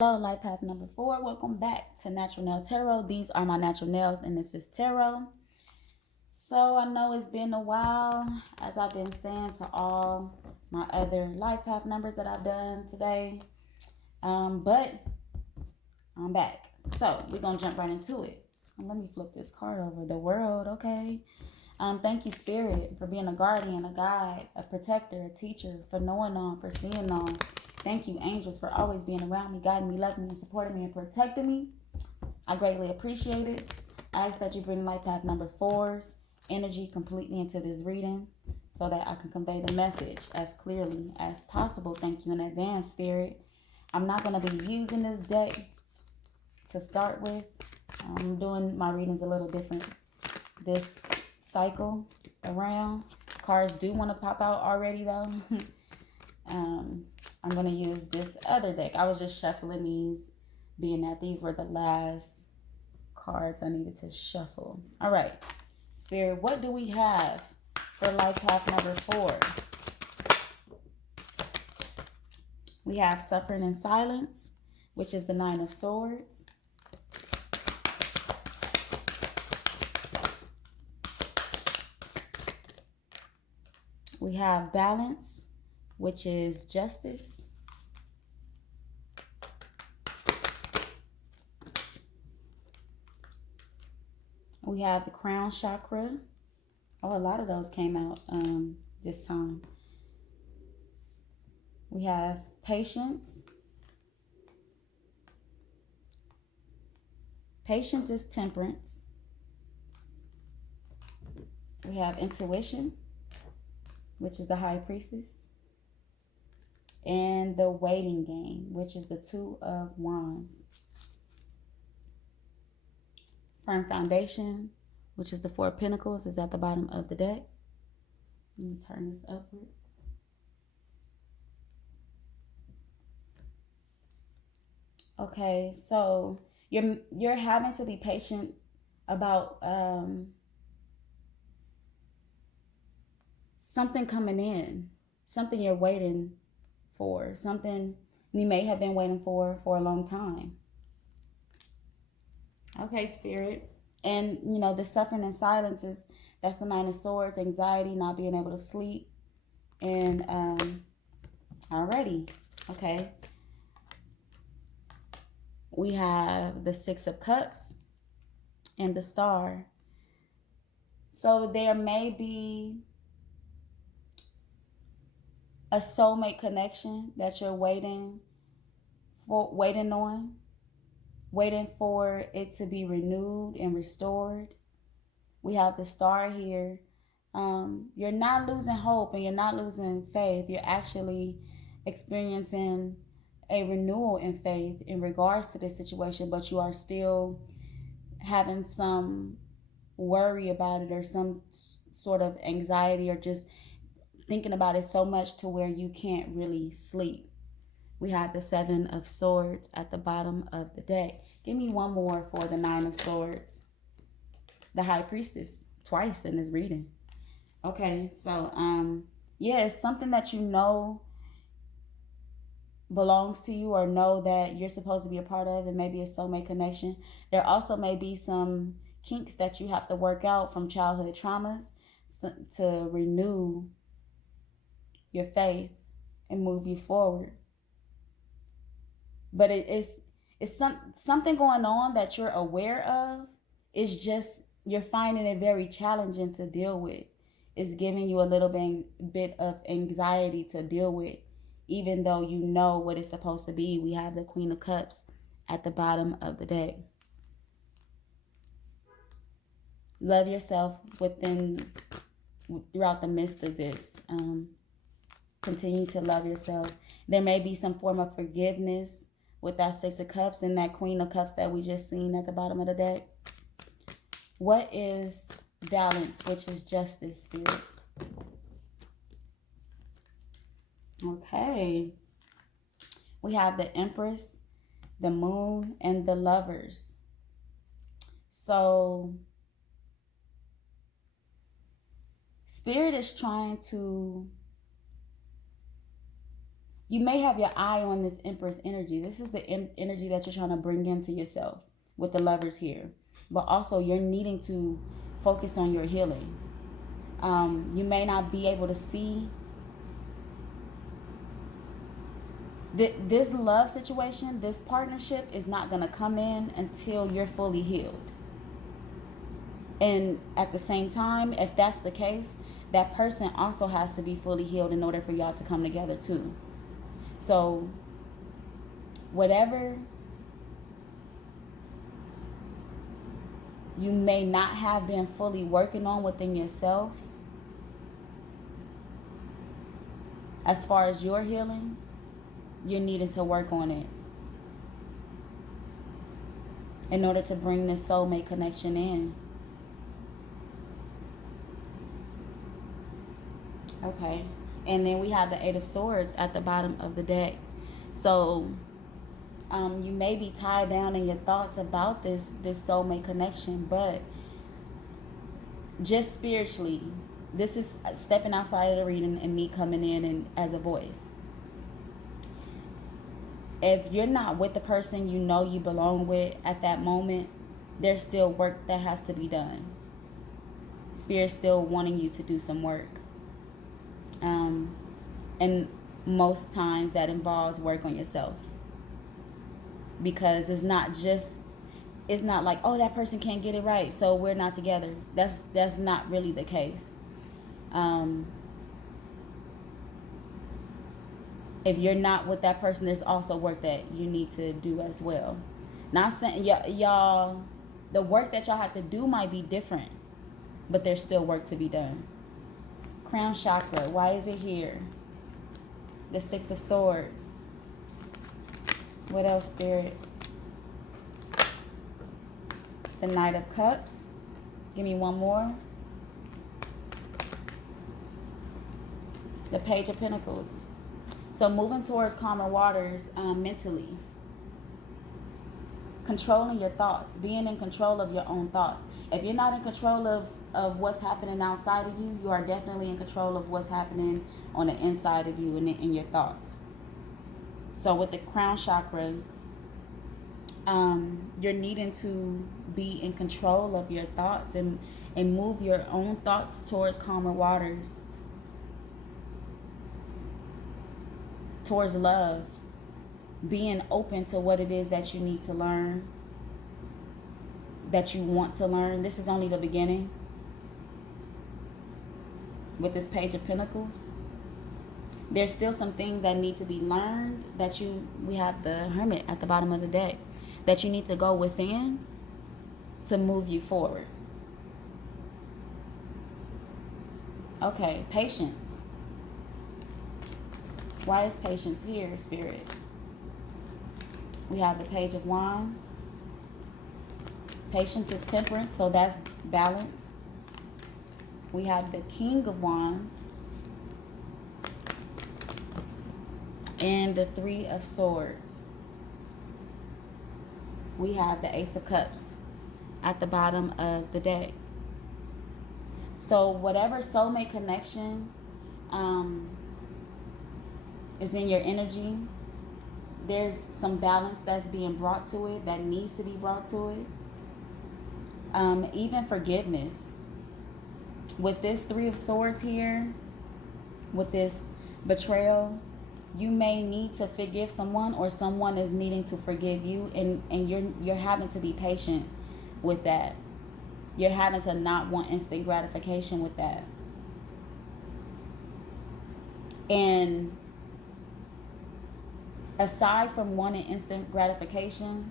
Hello, life path number 4. Welcome back to Natural Nail Tarot. These are my natural nails, and this is tarot. So I know it's been a while, as I've been saying to all my other life path numbers that I've done today. But I'm back. So we're gonna jump right into it. Let me flip this card over. The world, okay. Thank you, Spirit, for being a guardian, a guide, a protector, a teacher, for knowing all, for seeing all. Thank you, angels, for always being around me, guiding me, loving me, and supporting me, and protecting me. I greatly appreciate it. I ask that you bring life path number 4's energy completely into this reading so that I can convey the message as clearly as possible. Thank you in advance, Spirit. I'm not going to be using this deck to start with. I'm doing my readings a little different this cycle around. Cards do want to pop out already, though. I'm going to use this other deck. I was just shuffling these, being that these were the last cards I needed to shuffle. All right, Spirit, what do we have for life path number 4? We have suffering in silence, which is the 9 of Swords. We have balance, which is justice. We have the crown chakra. Oh, a lot of those came out this time. We have patience. Patience is temperance. We have intuition, which is the high priestess. And the waiting game, which is the 2 of wands. Firm foundation, which is the 4 of pentacles, is at the bottom of the deck. Let me turn this upward. Okay, so you're having to be patient about something coming in, something you're waiting for, something you may have been waiting for a long time. Okay, Spirit. And the suffering in silence that's the 9 of Swords, anxiety, not being able to sleep. And already, okay. We have the 6 of Cups and the Star. So there may be a soulmate connection that you're waiting for it to be renewed and restored. We have the Star here. You're not losing hope and you're not losing faith. You're actually experiencing a renewal in faith in regards to this situation, but you are still having some worry about it or some sort of anxiety or just thinking about it so much to where you can't really sleep. We have the 7 of Swords at the bottom of the deck. Give me one more for the 9 of Swords. The high priestess, twice in this reading. Okay, so yeah, it's something that you know belongs to you or know that you're supposed to be a part of, and maybe a soulmate connection. There also may be some kinks that you have to work out from childhood traumas to renew your faith and move you forward. But it's something going on that you're aware of. It's just you're finding it very challenging to deal with. It's giving you a little bit of anxiety to deal with, even though you know what it's supposed to be. We have the Queen of Cups at the bottom of the deck. Love yourself throughout the midst of this. Continue to love yourself. There may be some form of forgiveness with that 6 of Cups and that Queen of Cups that we just seen at the bottom of the deck. What is balance, which is justice, Spirit? Okay. We have the Empress, the Moon, and the Lovers. So Spirit is trying to you may have your eye on this Empress energy. This is the energy that you're trying to bring into yourself with the Lovers here. But also you're needing to focus on your healing. You may not be able to see this love situation. This partnership is not going to come in until you're fully healed. And at the same time, if that's the case, that person also has to be fully healed in order for y'all to come together too. So whatever you may not have been fully working on within yourself, as far as your healing, you're needing to work on it in order to bring this soulmate connection in. Okay. And then we have the Eight of Swords at the bottom of the deck. So you may be tied down in your thoughts about this soulmate connection, but just spiritually, this is stepping outside of the reading and me coming in and as a voice. If you're not with the person you know you belong with at that moment, there's still work that has to be done. Spirit's still wanting you to do some work. And most times that involves work on yourself. Because it's not like, oh, that person can't get it right, so we're not together. That's not really the case. If you're not with that person, there's also work that you need to do as well. Not saying y'all, the work that y'all have to do might be different, but there's still work to be done. Crown chakra, why is it here? The Six of Swords. What else, Spirit? The Knight of Cups. Give me one more. The Page of Pentacles. So moving towards calmer waters mentally. Controlling your thoughts. Being in control of your own thoughts. If you're not in control of what's happening outside of you, you are definitely in control of what's happening on the inside of you and in your thoughts. So with the crown chakra, you're needing to be in control of your thoughts and move your own thoughts towards calmer waters. Towards love. Being open to what it is that you need to learn. That you want to learn. This is only the beginning. With this Page of Pentacles, there's still some things that need to be learned. We have the Hermit at the bottom of the deck, that you need to go within to move you forward. Okay, patience. Why is patience here, Spirit? We have the Page of Wands. Patience is temperance, so that's balance. We have the King of Wands. And the Three of Swords. We have the Ace of Cups at the bottom of the deck. So whatever soulmate connection is in your energy, there's some balance that's being brought to it, that needs to be brought to it. Even forgiveness. With this Three of Swords here, with this betrayal, you may need to forgive someone, or someone is needing to forgive you, and you're having to be patient with that. You're having to not want instant gratification with that. And aside from wanting instant gratification,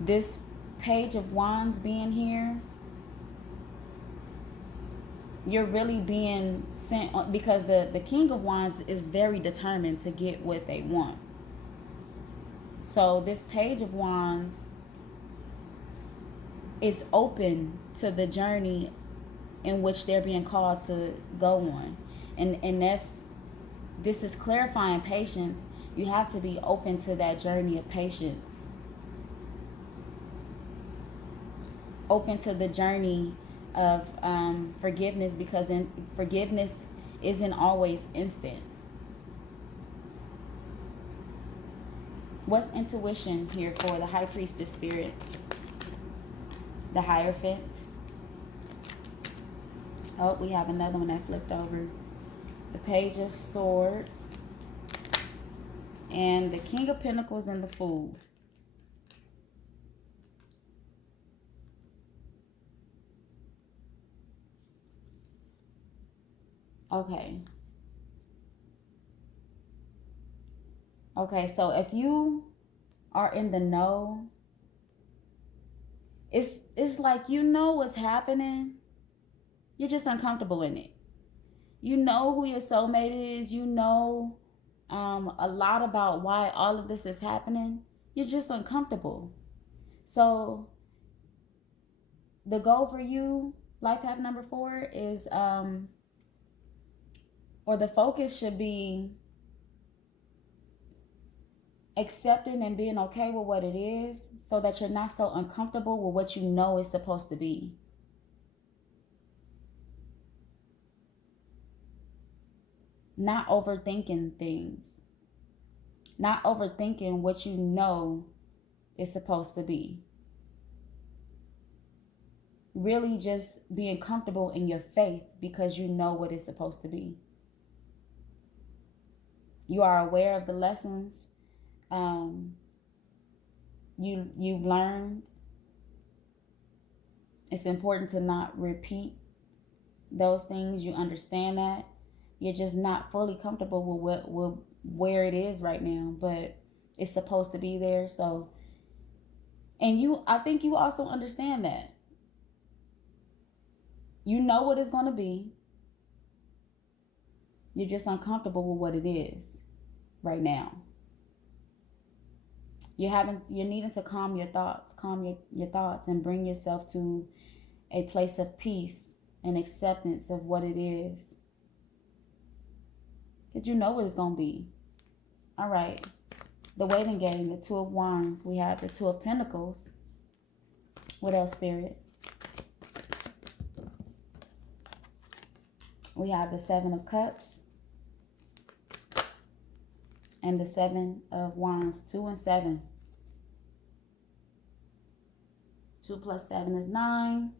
this Page of Wands being here, you're really being sent on, because the King of Wands is very determined to get what they want. So this Page of Wands is open to the journey in which they're being called to go on. And if this is clarifying patience, you have to be open to that journey of patience. Open to the journey of forgiveness, because forgiveness isn't always instant. What's intuition here for the High Priestess spirit? The Hierophant. Oh, we have another one that flipped over. The Page of Swords. And the King of Pentacles and the Fool. Okay. Okay, so if you are in the know, it's like you know what's happening. You're just uncomfortable in it. You know who your soulmate is. You know a lot about why all of this is happening. You're just uncomfortable. So the goal for you, life path number 4, is or the focus should be accepting and being okay with what it is, so that you're not so uncomfortable with what you know is supposed to be. Not overthinking things. Not overthinking what you know is supposed to be. Really just being comfortable in your faith because you know what it's supposed to be. You are aware of the lessons you've learned. It's important to not repeat those things. You understand that. You're just not fully comfortable with where it is right now, but it's supposed to be there. So, and I think you also understand that. You know what it's going to be. You're just uncomfortable with what it is right now. You're needing to calm your thoughts, your thoughts, and bring yourself to a place of peace and acceptance of what it is. Because you know what it's going to be. All right. The Waiting Game, the Two of Wands. We have the Two of Pentacles. What else, Spirit? We have the Seven of Cups. And the Seven of Wands. 2 and 7. 2 plus 7 is 9.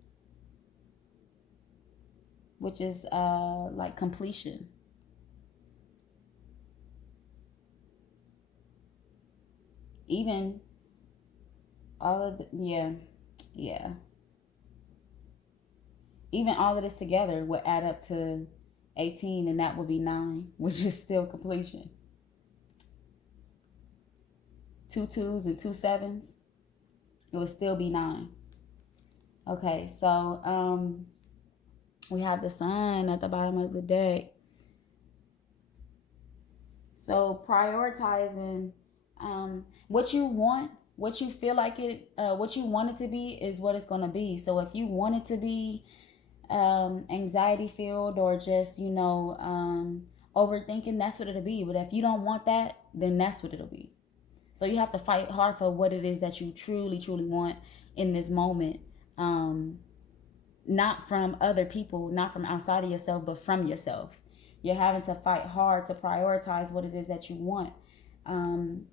Which is like completion. Even all of the, yeah. Even all of this together would add up to 18, and that would be 9, which is still completion. 2 2s and 2 7s, it would still be 9. Okay, so we have the Sun at the bottom of the deck. So prioritizing what you want, what you feel like what you want it to be is what it's going to be. So if you want it to be anxiety filled or just, overthinking, that's what it'll be. But if you don't want that, then that's what it'll be. So you have to fight hard for what it is that you truly, truly want in this moment. Not from other people, not from outside of yourself, but from yourself. You're having to fight hard to prioritize what it is that you want, and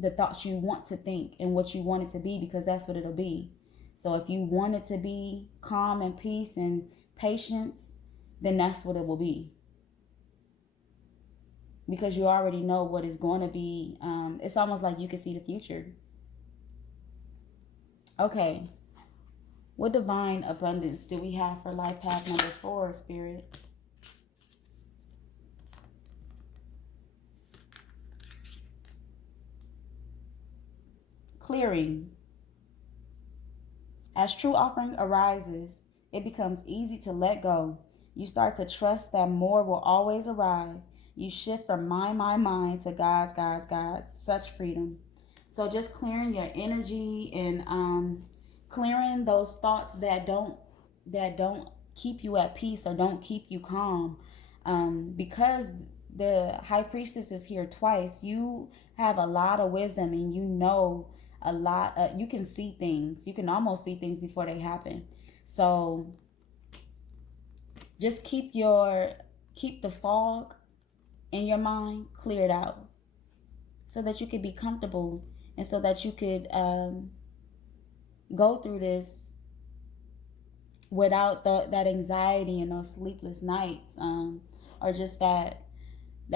the thoughts you want to think and what you want it to be, because that's what it'll be. So if you want it to be calm and peace and patience, then that's what it will be. Because you already know what it's going to be. It's almost like you can see the future. Okay. What divine abundance do we have for life path number 4, Spirit? Clearing. As true offering arises, it becomes easy to let go. You start to trust that more will always arrive. You shift from my to God's. Such freedom. So just clearing your energy and clearing those thoughts that don't keep you at peace or don't keep you calm. Because the High Priestess is here twice, you have a lot of wisdom and you know a lot. You can see things. You can almost see things before they happen. So just keep keep the fog in your mind cleared out so that you could be comfortable and so that you could go through this without that anxiety and those sleepless nights, or just that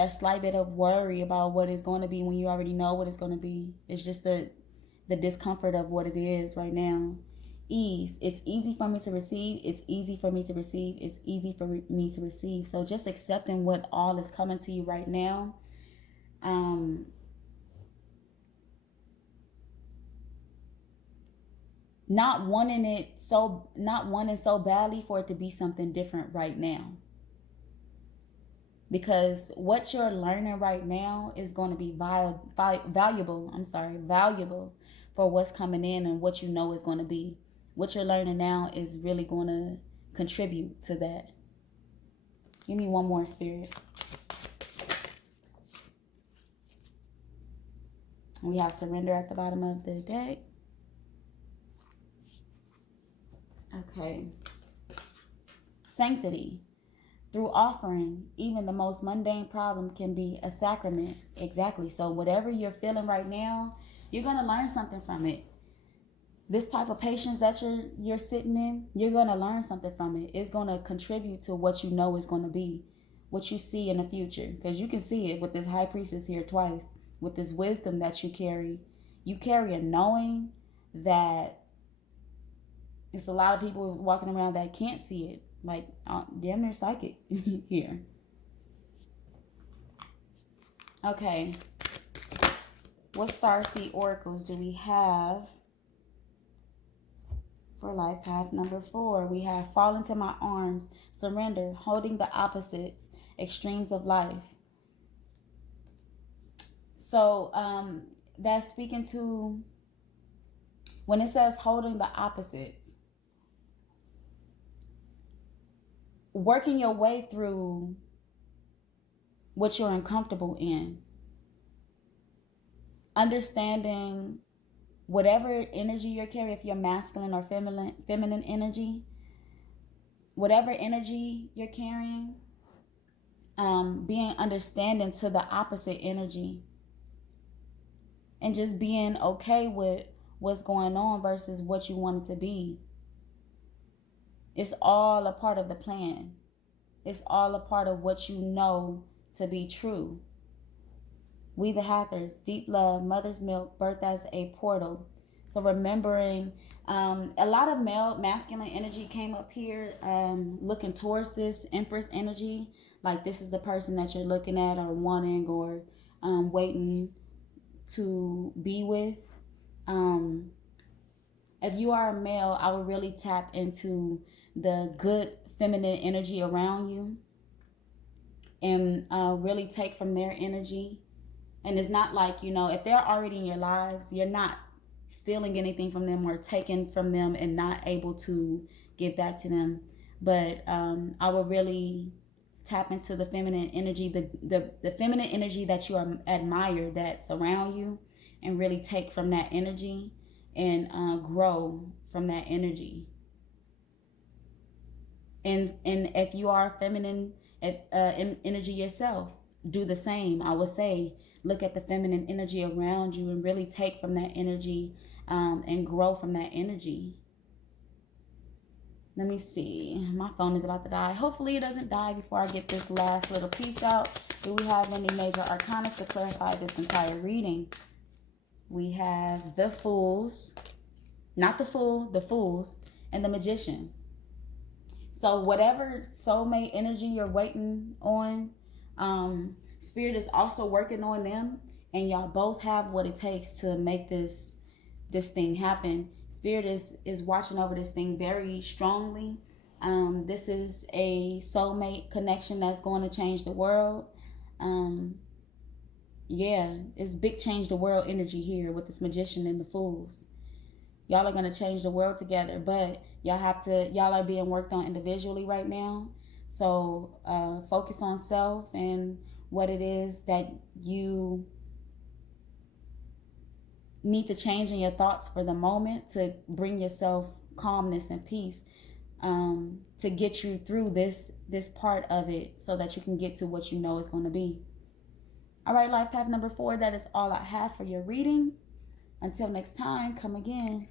slight bit of worry about what it's going to be when you already know what it's going to be. It's just the discomfort of what it is right now. Ease. It's easy for me to receive. It's easy for me to receive. It's easy for me to receive. So just accepting what all is coming to you right now. Not wanting so badly for it to be something different right now. Because what you're learning right now is going to be valuable for what's coming in and what you know is going to be. What you're learning now is really going to contribute to that. Give me one more, Spirit. We have surrender at the bottom of the deck. Okay. Sanctity. Through offering, even the most mundane problem can be a sacrament. Exactly. So whatever you're feeling right now, you're going to learn something from it. This type of patience that you're sitting in, you're going to learn something from it. It's going to contribute to what you know is going to be, what you see in the future. Because you can see it with this high priestess here twice, with this wisdom that you carry. You carry a knowing that it's a lot of people walking around that can't see it. Like, damn near psychic here. Okay. What Starseed oracles do we have for life path number 4? We have fall into my arms, surrender, holding the opposites, extremes of life. So that's speaking to when it says holding the opposites. Working your way through what you're uncomfortable in. Understanding whatever energy you're carrying, if you're masculine or feminine energy, whatever energy you're carrying, being understanding to the opposite energy. And just being okay with what's going on versus what you want it to be. It's all a part of the plan. It's all a part of what you know to be true. We the Hathors, deep love, mother's milk, birth as a portal. So remembering, a lot of masculine energy came up here, looking towards this Empress energy. Like this is the person that you're looking at or wanting or waiting to be with. If you are a male, I would really tap into the good feminine energy around you and really take from their energy. And it's not like, if they're already in your lives, you're not stealing anything from them or taking from them and not able to give back to them. But I would really tap into the feminine energy, the feminine energy that you admire that's around you, and really take from that energy and grow from that energy. And if you are feminine energy yourself, do the same. I would say look at the feminine energy around you and really take from that energy and grow from that energy. Let me see. My phone is about to die. Hopefully it doesn't die before I get this last little piece out. Do we have any major arcana to clarify this entire reading? We have the Fools, not the Fool, the Fools, and the Magician. So whatever soulmate energy you're waiting on, Spirit is also working on them, and y'all both have what it takes to make this thing happen. Spirit is watching over this thing very strongly. This is a soulmate connection that's going to change the world. It's big change the world energy here with this Magician and the Fools. Y'all are going to change the world together, but y'all are being worked on individually right now. So focus on self and what it is that you need to change in your thoughts for the moment to bring yourself calmness and peace. to get you through this part of it so that you can get to what you know is going to be. All right, life path number 4, that is all I have for your reading. Until next time, come again.